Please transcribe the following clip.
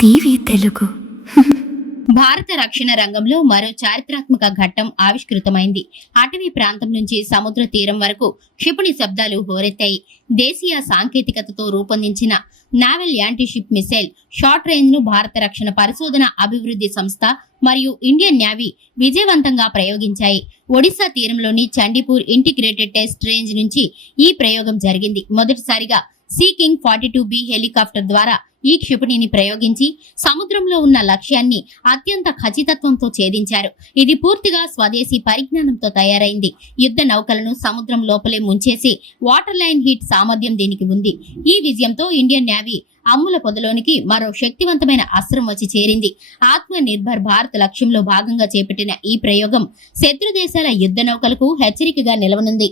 TV Telugu. భారత రక్షణ రంగంలో మరో చారిత్రాత్మక ఘట్టం ఆవిష్కృతమైంది. అటవీ ప్రాంతం నుంచి సముద్ర తీరం వరకు క్షిపణి శబ్దాలు హోరెత్తాయి. దేశీయ సాంకేతికతతో రూపొందించిన naval anti ship missile short range ను భారత రక్షణ పరిశోధన అభివృద్ధి సంస్థ మరియు ఇండియన్ నేవీ విజయవంతంగా ప్రయోగించాయి. ఒడిశా తీరంలోని చండీపూర్ ఇంటిగ్రేటెడ్ టెస్ట్ రేంజ్ నుంచి ఈ ప్రయోగం జరిగింది. మొదటిసారిగా సీ కింగ్ 42B హెలికాప్టర్ ద్వారా ఈ క్షిపణిని ప్రయోగించి సముద్రంలో ఉన్న లక్ష్యాన్ని అత్యంత ఖచ్చితత్వంతో ఛేదించారు. ఇది పూర్తిగా స్వదేశీ పరిజ్ఞానంతో తయారైంది. యుద్ధ నౌకలను సముద్రం లోపలే ముంచేసి వాటర్ లైన్ హిట్ సామర్థ్యం దీనికి ఉంది. ఈ విజయంతో ఇండియన్ నేవీ అమ్ముల పొదలోనికి మరో శక్తివంతమైన అస్త్రం వచ్చి చేరింది. ఆత్మ నిర్భర్ భారత్ లక్ష్యంలో భాగంగా చేపట్టిన ఈ ప్రయోగం శత్రు దేశాల యుద్ధ నౌకలకు హెచ్చరికగా నిలవనుంది.